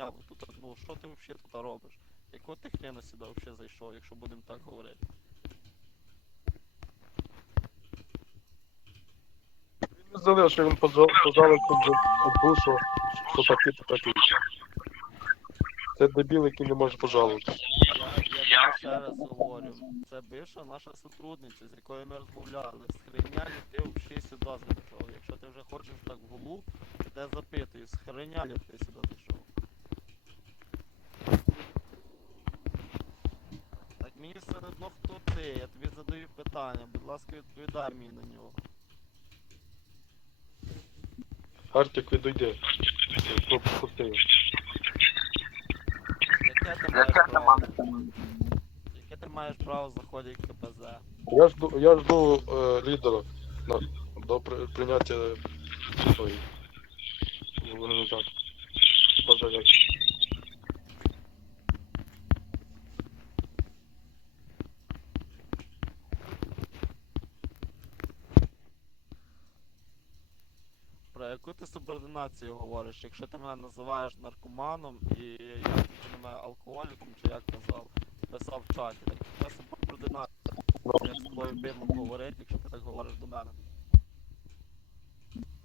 охороняли тут. Ну що ти взагалі тут робиш? Якого ти хрена сюди взагалі зайшов, якщо будемо так говорити? Він не що він пожалив був, що, що такі то такі. Це дебіл, який не може пожалувати. Я, тобі ще раз говорю, це бивша наша сотрудниця, з якою ми розмовляли. З ти взагалі сюди зайшов? Якщо ти вже хочеш так в голову, де запитую, з хреня ти сюди зайшов? Так мені все одно хто ти, я тобі задаю питання, будь ласка, відповідай мені на нього. Артик відійде. Пропустив. Яке ти маєш право? Яке ти маєш право заходити в КПЗ? Я жду, я жду е, лідера на, до при, прийняття організації. Бажаю. Яку ти субординацію говориш? Якщо ти мене називаєш наркоманом і я чи мене алкоголіком, чи як казав, писав в чаті, так яка субординація? Як з тобою бідно говорити, якщо ти так говориш до мене?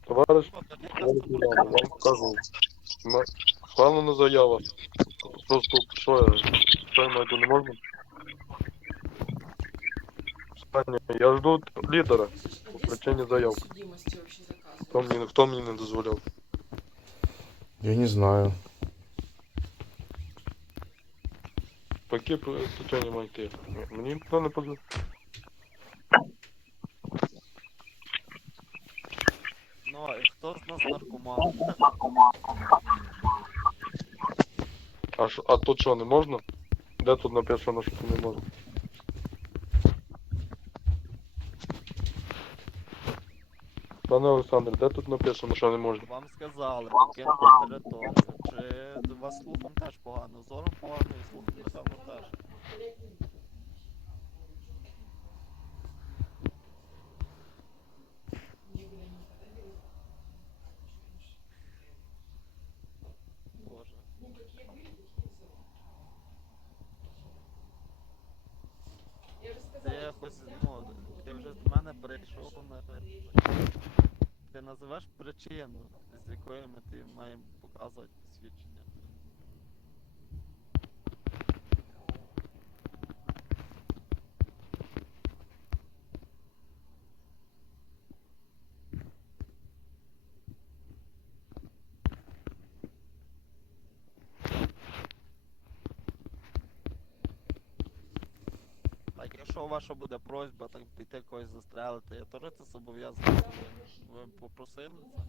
Товариш, я вам кажу. Схвалена заява. Просто що я, що я знайду не можна? Я жду лідера. По причине заявки. Судимости вообще заказывают. Хто мені, хто мені не дозволяв? Я не знаю. По якій причині маю йти? Мені ніхто не позволяв. Ну, і хто з нас наркоман? А, що- а тут що, не можна? Де тут написано, що тут не можна? Пане Олександр, де тут написано, що не можна? Вам сказали, покинути територію. Чи у вас слухом теж погано? Зором погано і слухом, напевно, теж. Боже. Ти якось, ну, ти вже до мене прийшов на... Ти називеш причину, з якої ми ти маємо показувати посвідчення. Так, якщо ваша буде просьба так піти когось застрелити, я теж це зобов'язаний. Ви попросили це?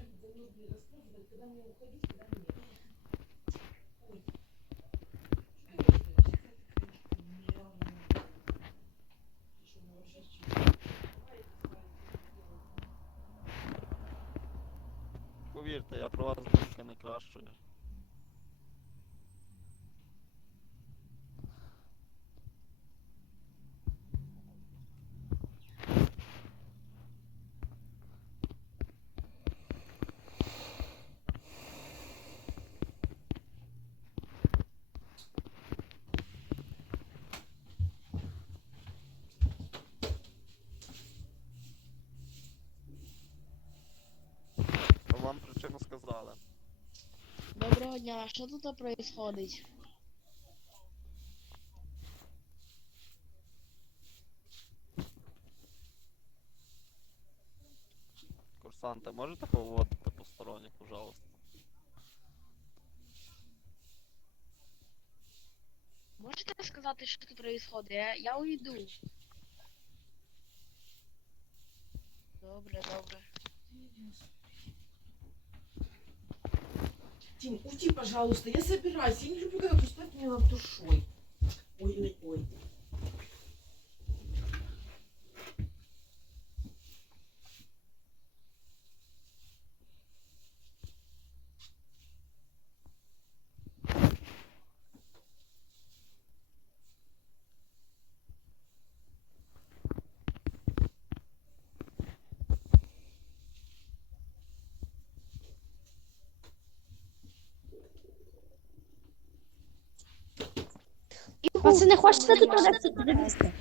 Повірте, я про вас думки не кращую. То вам причину сказали. Доброго дня, що тут происходить? Курсанти, можете поводити посторонніх, пожалуйста? Можете сказати, що тут происходить? Я, я уйду. Добре, добре. Тим, уйди, пожалуйста, я собираюсь. Я не люблю, когда пускают меня над душой. Ой, ой, ой. Пацани, хочете тут лекцію подивитися?